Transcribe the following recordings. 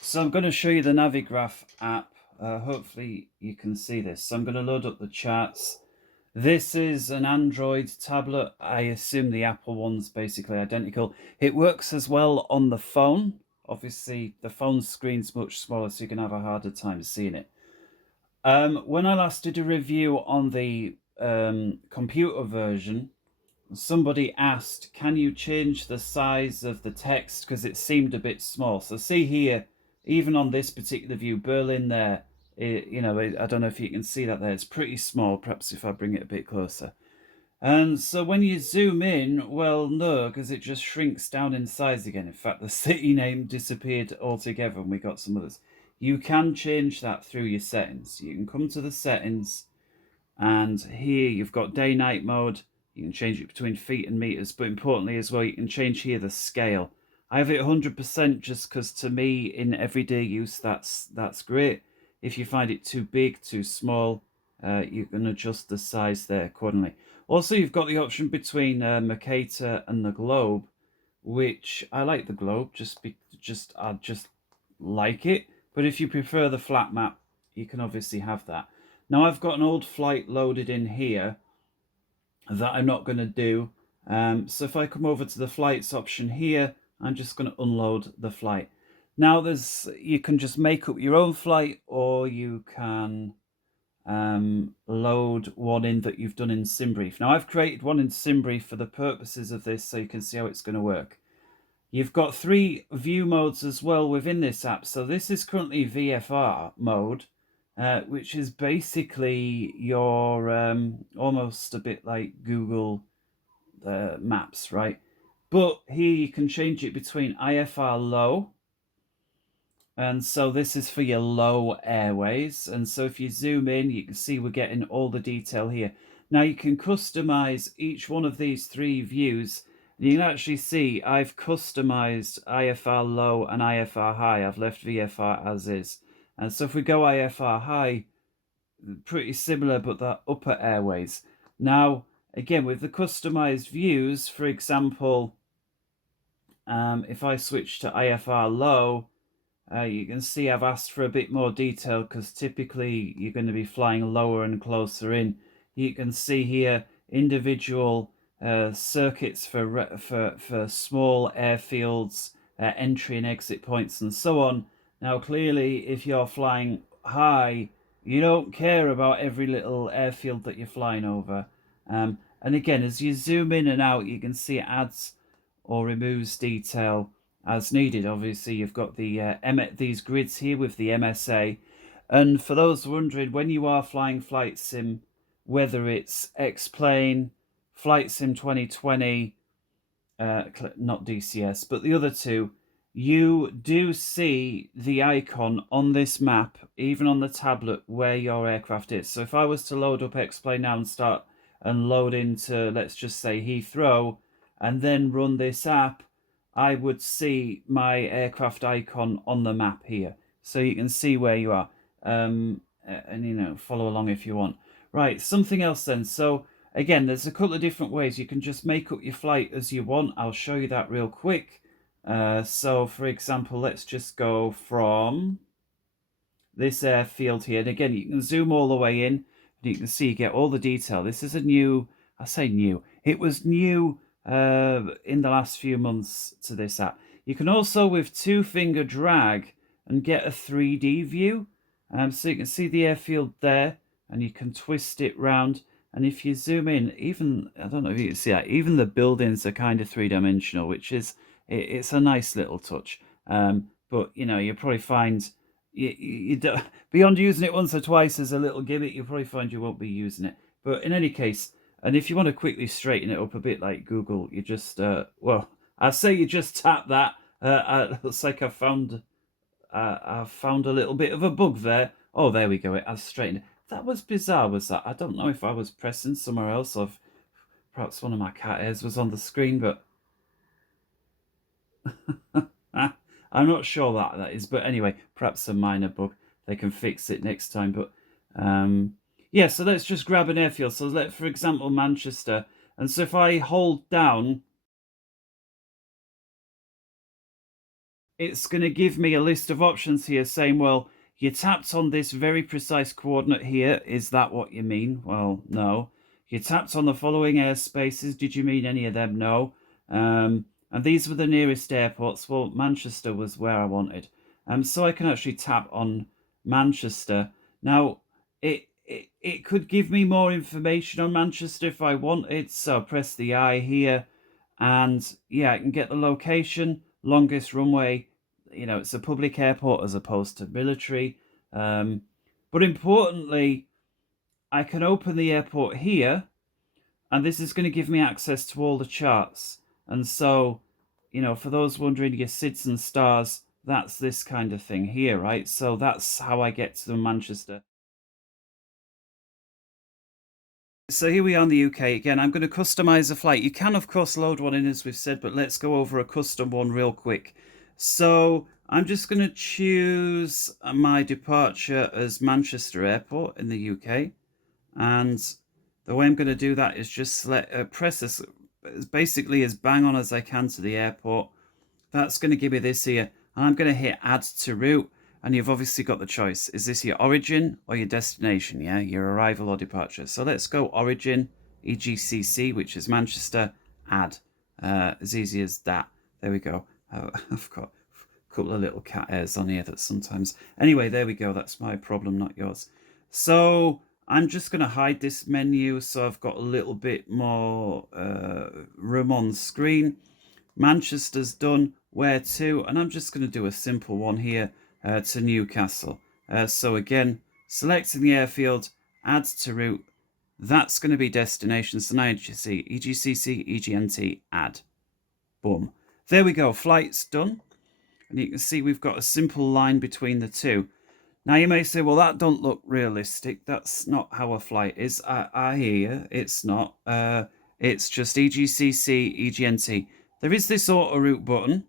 So I'm going to show you the Navigraph app. Hopefully you can see this. So I'm going to load up the charts. This is an Android tablet. I assume the Apple one's basically identical. It works as well on the phone. Obviously, the phone screen's much smaller, so you can have a harder time seeing it. When I last did a review on the computer version, somebody asked, can you change the size of the text because it seemed a bit small? So see here, even on this particular view, Berlin there, I don't know if you can see that there. It's pretty small, perhaps if I bring it a bit closer. And so when you zoom in, well, no, because it just shrinks down in size again. In fact, the city name disappeared altogether and we got some others. You can change that through your settings. You can come to the settings and here you've got day-night mode. You can change it between feet and meters, but importantly as well, you can change here the scale. I have it 100% just because to me in everyday use, that's great. If you find it too big, too small, you can adjust the size there accordingly. Also, you've got the option between Mercator and the globe, which I like the globe, I just like it. But if you prefer the flat map, you can obviously have that. Now I've got an old flight loaded in here that I'm not going to do. So if I come over to the flights option here, I'm just going to unload the flight. Now you can just make up your own flight, or you can load one in that you've done in SimBrief. Now I've created one in SimBrief for the purposes of this, so you can see how it's going to work. You've got 3 view modes as well within this app. So this is currently VFR mode, which is basically your almost a bit like Google Maps, right? But here you can change it between IFR low, and so this is for your low airways. And so if you zoom in, you can see we're getting all the detail here. Now you can customize each one of these 3 views. You can actually see I've customized IFR low and IFR high. I've left VFR as is. And so if we go IFR high, pretty similar, but the upper airways. Now, again, with the customized views, for example, if I switch to IFR low, you can see I've asked for a bit more detail because typically you're going to be flying lower and closer in. You can see here individual circuits for small airfields, entry and exit points, and so on. Now, clearly, if you're flying high, you don't care about every little airfield that you're flying over. And again, as you zoom in and out, you can see it adds or removes detail as needed. Obviously, you've got the these grids here with the MSA. And for those wondering, when you are flying Flight Sim, whether it's xPlane, Flight Sim 2020, not DCS, but the other two, you do see the icon on this map, even on the tablet, where your aircraft is. So if I was to load up xPlane now and start and load into, let's just say, Heathrow, and then run this app, I would see my aircraft icon on the map here. So you can see where you are. And, follow along if you want. Right, something else then. So, again, there's a couple of different ways. You can just make up your flight as you want. I'll show you that real quick. So, for example, let's just go from this airfield here. And again, you can zoom all the way in. And you can see you get all the detail. This is a new, I say new, it was new in the last few months to this app. You can also, with 2-finger drag, and get a 3D view. So you can see the airfield there, and you can twist it round. And if you zoom in, even, I don't know if you can see that, even the buildings are kind of 3-dimensional, which is, it's a nice little touch. But, you probably find, you don't, beyond using it once or twice as a little gimmick, you'll probably find you won't be using it. But in any case, and if you want to quickly straighten it up a bit like Google, you just, I say you just tap that. It looks like I found a little bit of a bug there. Oh, there we go. It has straightened. That was bizarre, was that? I don't know if I was pressing somewhere else or if perhaps one of my cat hairs was on the screen, but I'm not sure that is. But anyway, perhaps a minor bug. They can fix it next time. But yeah, so let's just grab an airfield. So for example, Manchester. And so if I hold down it's going to give me a list of options here saying, well, you tapped on this very precise coordinate here. Is that what you mean? Well, no. You tapped on the following airspaces. Did you mean any of them? No. And these were the nearest airports. Well, Manchester was where I wanted. So I can actually tap on Manchester. Now, it could give me more information on Manchester if I wanted. So press the I here. And yeah, I can get the location, longest runway. You know, it's a public airport as opposed to military. But importantly, I can open the airport here, and this is going to give me access to all the charts. And so, you know, for those wondering your SIDS and stars, that's this kind of thing here, right? So that's how I get to Manchester. So here we are in the UK again. I'm going to customize a flight. You can, of course, load one in, as we've said, but let's go over a custom one real quick. So I'm just going to choose my departure as Manchester Airport in the UK. And the way I'm going to do that is just select, press as basically as bang on as I can to the airport. That's going to give me this here. And I'm going to hit add to route. And you've obviously got the choice. Is this your origin or your destination? Yeah, your arrival or departure. So let's go origin, EGCC, which is Manchester, add. As easy as that. There we go. I've got a couple of little cat hairs on here that sometimes... Anyway, there we go. That's my problem, not yours. So I'm just going to hide this menu so I've got a little bit more room on screen. Manchester's done. Where to? And I'm just going to do a simple one here. To Newcastle. So again, selecting the airfield, add to route. That's going to be destination. So now you see EGCC, EGNT, add. Boom. There we go. Flight's done. And you can see we've got a simple line between the two. Now you may say, well, that don't look realistic. That's not how a flight is. I hear you. It's not. It's just EGCC, EGNT. There is this auto route button.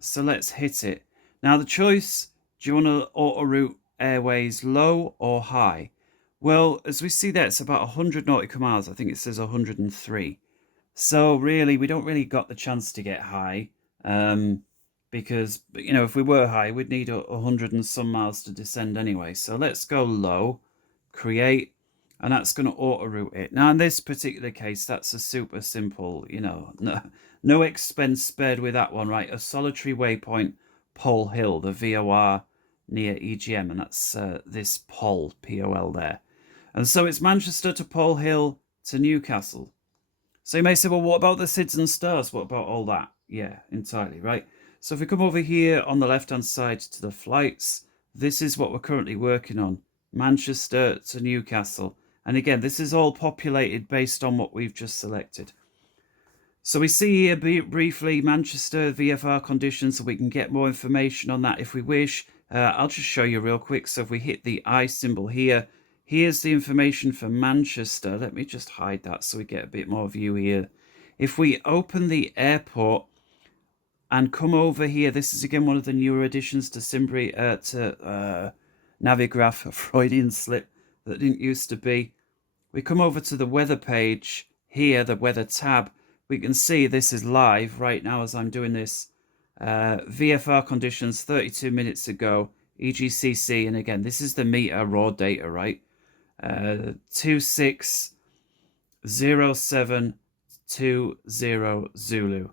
So let's hit it. Now the choice... Do you want to auto-route airways low or high? Well, as we see there, it's about 100 nautical miles. I think it says 103. So really, we don't really got the chance to get high. Because, you know, if we were high, we'd need 100 and some miles to descend anyway. So let's go low, create, and that's going to auto-route it. Now, in this particular case, that's a super simple, you know, no expense spared with that one, right? A solitary waypoint, Pole Hill, the VOR near EGM, and that's this Pol, P-O-L there. And so it's Manchester to Pole Hill to Newcastle. So you may say, well, what about the SIDS and stars? What about all that? Yeah, entirely, right? So if we come over here on the left-hand side to the flights, this is what we're currently working on. Manchester to Newcastle. And again, this is all populated based on what we've just selected. So we see here briefly Manchester VFR conditions, so we can get more information on that if we wish. I'll just show you real quick. So if we hit the I symbol here, here's the information for Manchester. Let me just hide that so we get a bit more view here. If we open the airport and come over here, this is again one of the newer additions to SimBrief, Navigraph, a Freudian slip that didn't used to be. We come over to the weather page here, the weather tab. We can see this is live right now as I'm doing this. VFR conditions 32 minutes ago, EGCC, and again, this is the meter raw data, right? 260720 Zulu,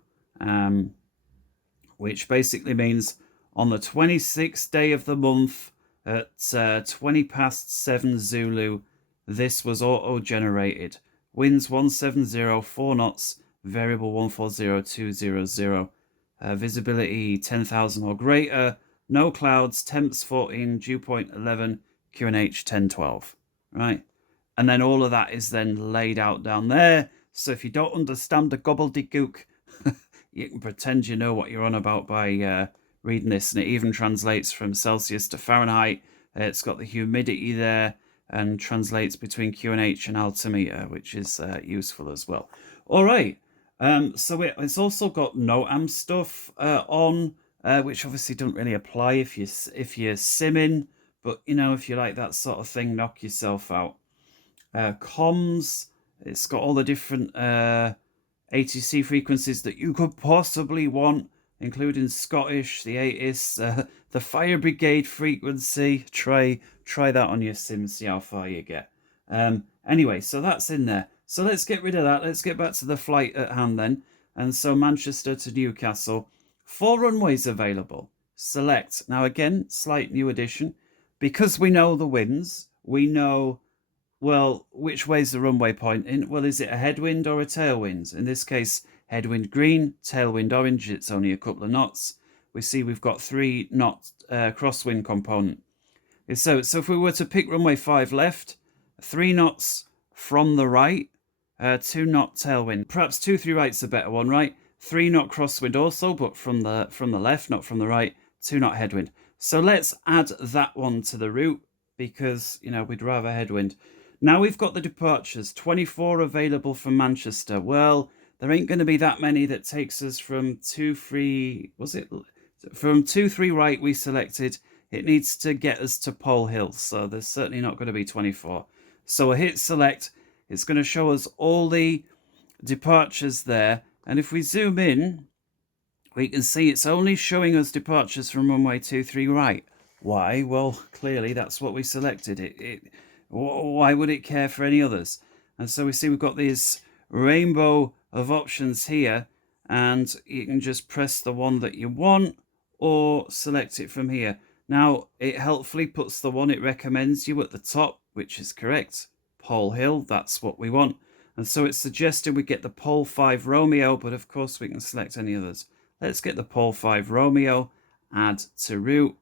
which basically means on the 26th day of the month at 20 past 7 Zulu, this was auto-generated. Winds 170, 4 knots, variable 140200. Visibility 10,000 or greater, no clouds, temps 14, dew point 11, QNH 1012, right? And then all of that is then laid out down there. So if you don't understand the gobbledygook, you can pretend you know what you're on about by reading this. And it even translates from Celsius to Fahrenheit. It's got the humidity there and translates between QNH and altimeter, which is useful as well. All right. So it's also got NOTAM stuff on, which obviously don't really apply if you're simming, but you know, if you like that sort of thing, knock yourself out. Comms, it's got all the different ATC frequencies that you could possibly want. including Scottish, the ATIS, the fire brigade frequency. Try that on your sim, see how far you get. Anyway, so that's in there. So let's get rid of that. Let's get back to the flight at hand then. And so Manchester to Newcastle. 4 runways available. Select. Now again, slight new addition. Because we know the winds, we know, well, which way's the runway pointing? Well, is it a headwind or a tailwind? In this case, headwind green, tailwind orange. It's only a couple of knots. We see we've got 3 knot crosswind component. So if we were to pick runway 5 left, 3 knots from the right, 2 knot tailwind. Perhaps 2-3 right's a better one, right? 3 knot crosswind also, but from the left, not from the right. 2 knot headwind. So let's add that one to the route because, you know, we'd rather headwind. Now we've got the departures, 24 available from Manchester. Well, there ain't going to be that many that takes us from 2-3, was it? From 2-3 right we selected. It needs to get us to Pole Hill, so there's certainly not going to be 24. So we'll hit select. It's going to show us all the departures there. And if we zoom in, we can see it's only showing us departures from runway 23 right. Why? Well, clearly that's what we selected. Why would it care for any others? And so we see we've got this rainbow of options here, and you can just press the one that you want or select it from here. Now, it helpfully puts the one it recommends you at the top, which is correct. Pole Hill, that's what we want. And so it's suggested we get the Pole 5 Romeo, but of course we can select any others. Let's get the Pole 5 Romeo, add to route.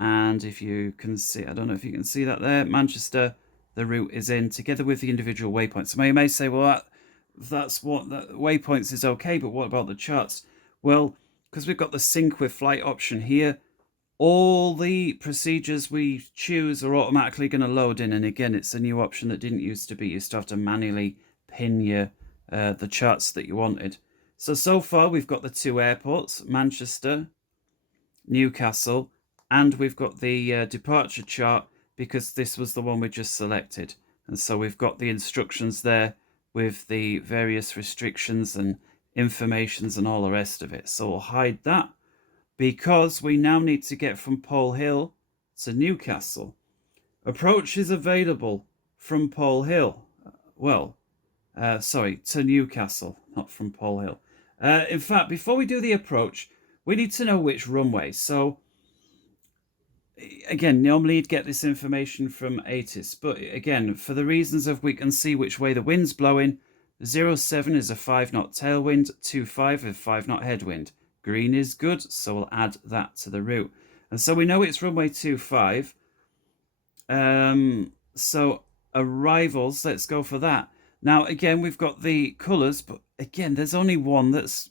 And if you can see, I don't know if you can see that there, Manchester, the route is in together with the individual waypoints. So you may say, well, that's what the waypoints is okay, but what about the charts? Well, because we've got the sync with flight option here, all the procedures we choose are automatically going to load in. And again, it's a new option that didn't used to be. You used to have to manually pin your the charts that you wanted. So far we've got the 2 airports, Manchester, Newcastle, and we've got the departure chart because this was the one we just selected. And so we've got the instructions there with the various restrictions and informations and all the rest of it. So we'll hide that because we now need to get from Pole Hill to Newcastle. Approach is available from Pole Hill. To Newcastle, not from Pole Hill. In fact, before we do the approach, we need to know which runway. So, again, normally you'd get this information from ATIS. But again, for the reasons of we can see which way the wind's blowing, 07 is a 5 knot tailwind, 25 is a 5 knot headwind. Green is good, so we'll add that to the route. And so we know it's runway 25. So arrivals, let's go for that. Now, again, we've got the colours, but again, there's only one that's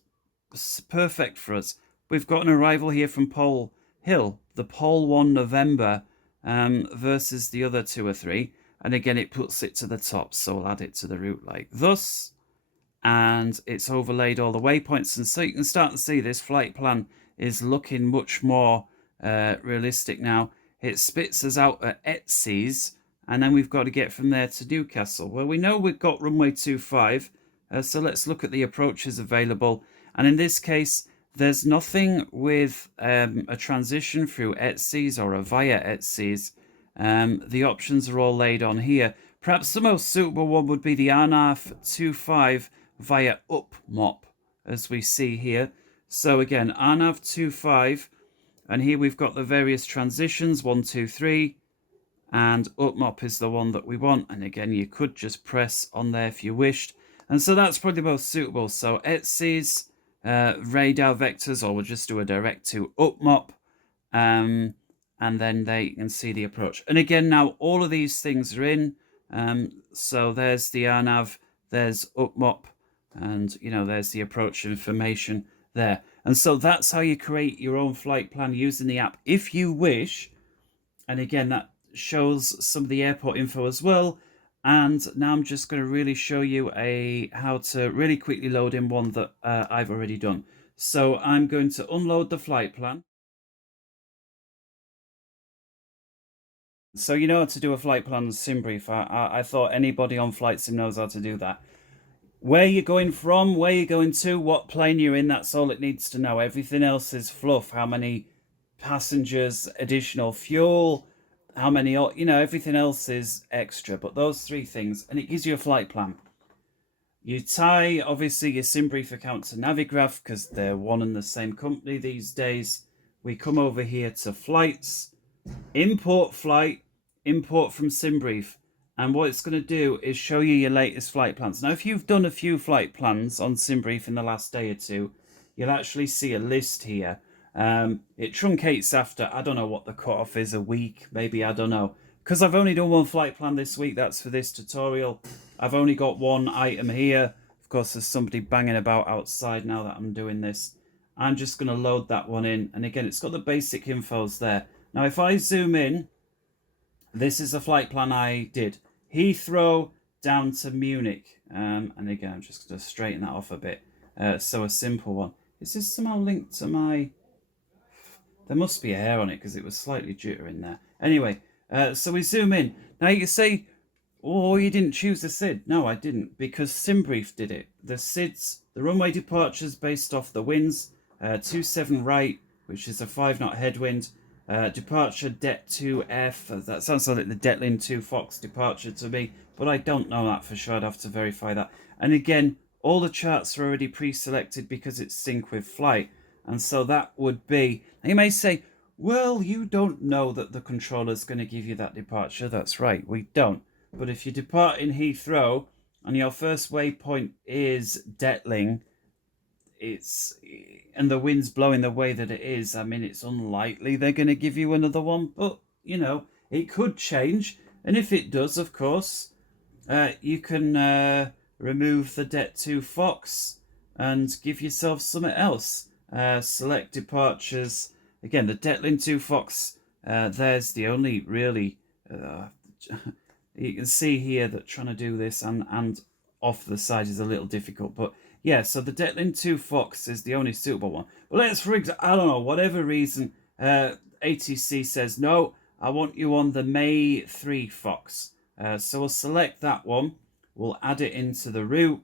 perfect for us. We've got an arrival here from Pole Hill, the Pole 1 November versus the other 2 or 3. And again, it puts it to the top, so we'll add it to the route like thus. And it's overlaid all the waypoints. And so you can start to see this flight plan is looking much more realistic now. It spits us out at Etsy's, and then we've got to get from there to Newcastle. Well, we know we've got runway 25, so let's look at the approaches available. And in this case, there's nothing with a transition through Etsy's or a via Etsy's. The options are all laid on here. Perhaps the most suitable one would be the Arnav 25 via UpMop, as we see here. So again, Arnav 25, and here we've got the various transitions, 1, 2, 3, and UpMop is the one that we want. And again, you could just press on there if you wished. And so that's probably the most suitable. So Etsy's, radar vectors, or we'll just do a direct to UpMop, and then they can see the approach. And again, now all of these things are in. So there's the Arnav, there's UpMop, and you know, there's the approach information there. And so that's how you create your own flight plan using the app if you wish. And again, that shows some of the airport info as well. And now I'm just going to really show you how to really quickly load in one that I've already done. So I'm going to unload the flight plan. So you know how to do a flight plan in SimBrief. I thought anybody on Flight Sim knows how to do that. Where you're going from, where you're going to, what plane you're in, that's all it needs to know. Everything else is fluff. How many passengers, additional fuel, how many, everything else is extra. But those three things, and it gives you a flight plan. You tie, obviously, your SimBrief account to Navigraph because they're one and the same company these days. We come over here to flights, import flight, import from SimBrief. And what it's going to do is show you your latest flight plans. Now, if you've done a few flight plans on SimBrief in the last day or two, you'll actually see a list here. It truncates after, I don't know what the cutoff is, a week, maybe, I don't know. Because I've only done one flight plan this week, that's for this tutorial. I've only got one item here. Of course, there's somebody banging about outside now that I'm doing this. I'm just going to load that one in. And again, it's got the basic infos there. Now, if I zoom in, this is a flight plan I did. Heathrow down to Munich. And again, I'm just going to straighten that off a bit. So a simple one. Is this somehow linked to my... There must be a hair on it because it was slightly jittering there. Anyway, so we zoom in. Now you can say, oh, you didn't choose the SID. No, I didn't, because SimBrief did it. The SIDs, the runway departures based off the winds, 27 right, which is a 5-knot headwind, departure det 2F, that sounds like the Detlin 2 Fox departure to me, but I don't know that for sure, I'd have to verify that. And again, all the charts are already pre-selected because it's sync with flight, and so that would be, now you may say, well, you don't know that the controller's going to give you that departure. That's right, we don't. But if you depart in Heathrow and your first waypoint is Detling, and the wind's blowing the way that it is, I mean, it's unlikely they're going to give you another one, but, it could change. And if it does, of course, you can remove the det 2 Fox and give yourself something else. Select departures. Again, the Detlin 2 Fox, there's the only really... you can see here that trying to do this and off the side is a little difficult, but yeah, so the Detlin 2 Fox is the only suitable one. But let's, for example, I don't know, whatever reason, ATC says, no, I want you on the May 3 Fox. So we'll select that one, we'll add it into the route,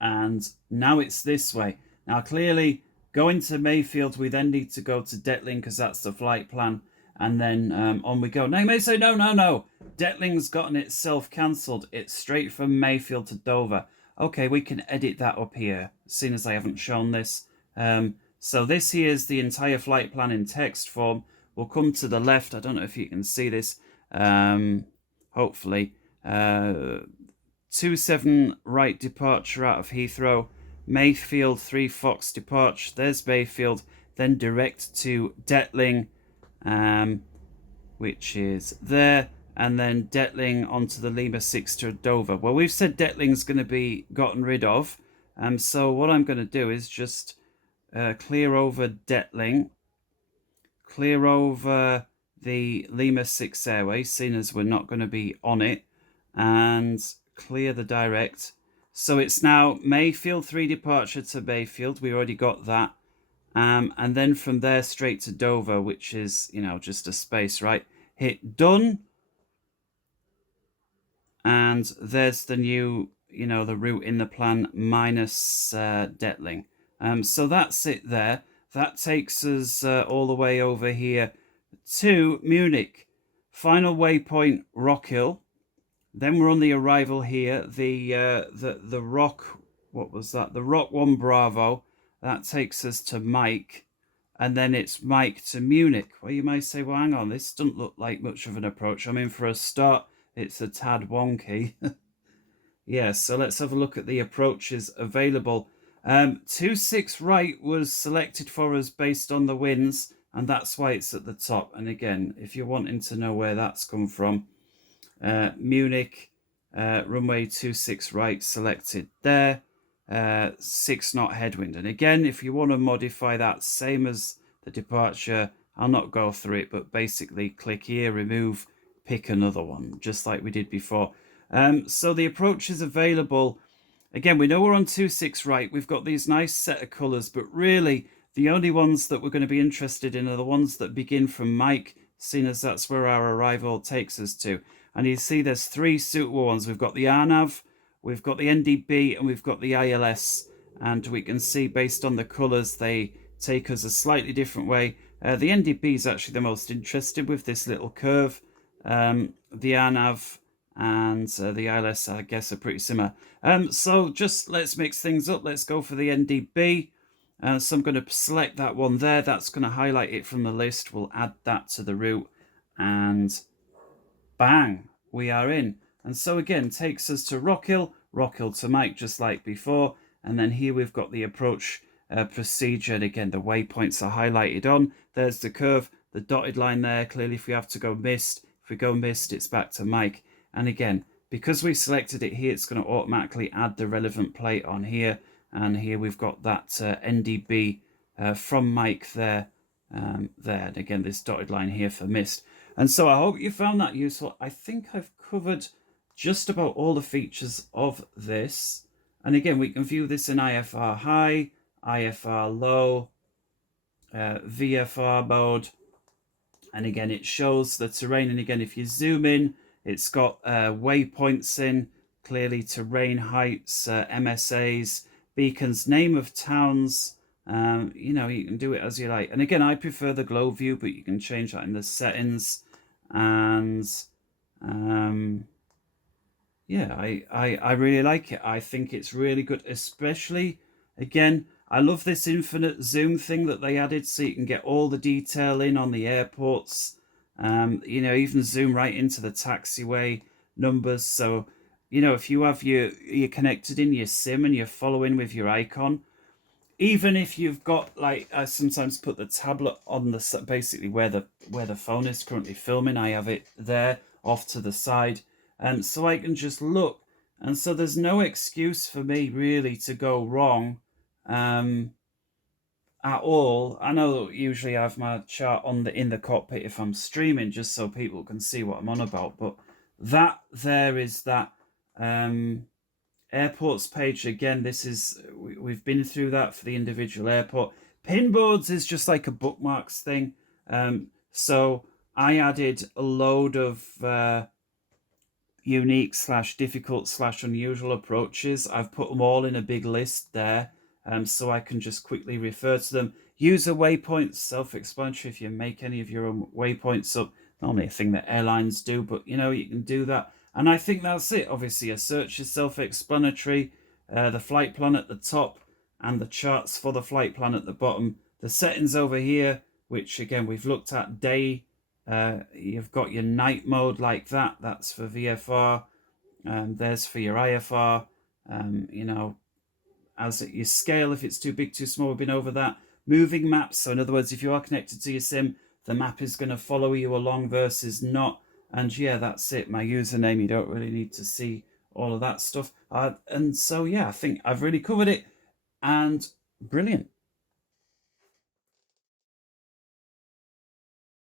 and now it's this way. Now, clearly, going to Mayfield, we then need to go to Detling because that's the flight plan, and then on we go. Now, you may say, no, Detling's gotten itself cancelled. It's straight from Mayfield to Dover. Okay, we can edit that up here, seeing as I haven't shown this. So this here is the entire flight plan in text form. We'll come to the left. I don't know if you can see this. Hopefully. 27 right departure out of Heathrow. Mayfield 3 Fox departure. There's Mayfield. Then direct to Detling, which is there. And then Detling onto the Lima 6 to Dover. Well, we've said Detling's going to be gotten rid of. So what I'm going to do is just clear over Detling, clear over the Lima 6 airway, seeing as we're not going to be on it, and clear the direct. So it's now Mayfield 3 departure to Mayfield. We already got that. And then from there straight to Dover, which is, just a space, right? Hit done. And there's the new, the route in the plan minus Detling. So that's it there. That takes us all the way over here to Munich. Final waypoint, Rockhill. Then we're on the arrival here. The Rock, what was that? The Rock 1 Bravo. That takes us to Mike. And then it's Mike to Munich. Well, you may say, well, hang on, this doesn't look like much of an approach. I mean, for a start, it's a tad wonky. Yeah, so let's have a look at the approaches available. 26 right was selected for us based on the winds, and that's why it's at the top. And again, if you're wanting to know where that's come from, Munich, runway 26 right selected there, 6-knot headwind. And again, if you want to modify that, same as the departure, I'll not go through it, but basically click here, remove, pick another one, just like we did before. So the approach is available. Again, we know we're on 26 right. We've got these nice set of colours, but really the only ones that we're going to be interested in are the ones that begin from Mike, seeing as that's where our arrival takes us to. And you see there's 3 suitable ones. We've got the Arnav, we've got the NDB and we've got the ILS, and we can see based on the colours they take us a slightly different way. The NDB is actually the most interesting with this little curve. The RNAV and the ILS, I guess, are pretty similar. So just let's mix things up. Let's go for the NDB. So I'm going to select that one there. That's going to highlight it from the list. We'll add that to the route, and bang, we are in. And so again, takes us to Rockhill to Mike, just like before. And then here we've got the approach procedure. And again, the waypoints are highlighted on. There's the curve, the dotted line there. Clearly, if we have to go missed, if we go missed, it's back to Mike. And again, because we selected it here, it's going to automatically add the relevant plate on here. And here we've got that NDB from Mike there. There. And again, this dotted line here for missed. And so I hope you found that useful. I think I've covered just about all the features of this. And again, we can view this in IFR high, IFR low, VFR mode. And again, it shows the terrain. And again, if you zoom in, it's got waypoints in, clearly terrain heights, MSAs, beacons, name of towns. You know, you can do it as you like. And again, I prefer the glow view, but you can change that in the settings. And yeah, I really like it. I think it's really good, especially, again, I love this infinite zoom thing that they added, so you can get all the detail in on the airports. You know, even zoom right into the taxiway numbers. So, you know, if you have you're connected in your sim and you're following with your icon, even if you've got, like, I sometimes put the tablet on the basically where the phone is currently filming. I have it there off to the side, and so I can just look. And so there's no excuse for me really to go wrong at all. I know usually I have my chart on in the cockpit if I'm streaming, just so people can see what I'm on about. But that there is that airports page. Again, this is, we've been through that for the individual airport. Pinboards is just like a bookmarks thing. So I added a load of unique / difficult / unusual approaches. I've put them all in a big list there. So I can just quickly refer to them. User waypoints, self-explanatory. If you make any of your own waypoints up, normally a thing that airlines do, but you know, you can do that. And I think that's it. Obviously, a search is self-explanatory. The flight plan at the top and the charts for the flight plan at the bottom. The settings over here, which again, we've looked at day. You've got your night mode like that. That's for VFR. There's for your IFR. You know, as you scale, if it's too big, too small, we've been over that. Moving maps. So in other words, if you are connected to your sim, the map is going to follow you along versus not. And yeah, that's it. My username, you don't really need to see all of that stuff. And so, yeah, I think I've really covered it. And brilliant.